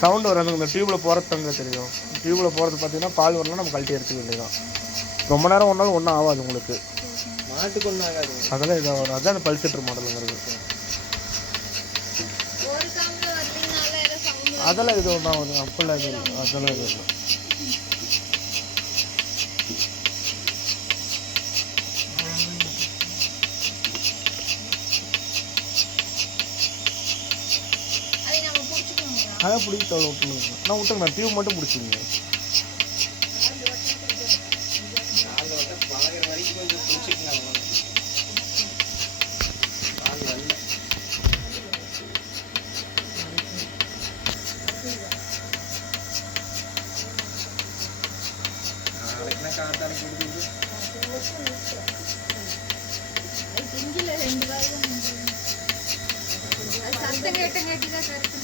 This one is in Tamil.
சவுண்டு வராது. இந்த டியூப்பில் போகிறதுங்க தெரியும். டியூப்பில் போகிறது பார்த்தீங்கன்னா பால் வரலாம், நம்ம கழட்டி எடுத்துக்க வேண்டியதான். ரொம்ப நேரம் ஒன்றாலும் ஒன்றும் ஆகாது உங்களுக்கு. மாட்டுக்கு ஒன்றும் ஆகாது. அதெல்லாம் இதாக வரும். அதுதான் அந்த பல்செட்டர் மாடலுங்கிறது. அதெல்லாம் இது ஒன்றா வரும். அப்படிலாம் இது இல்லை. அதெல்லாம் இது இல்லை. அதான் பிடிச்சி தவிர விட்டுருங்க. நான் விட்டுங்க, நான் டியூப் மட்டும் பிடிச்சிங்க. பழகிற வரைக்கும் கொஞ்சம் பிடிச்சிக்கலாம். நாளைக்குனா காத்தால கொடுக்குது. சத்தம் கேட்டு கேட்டுதான் கருத்து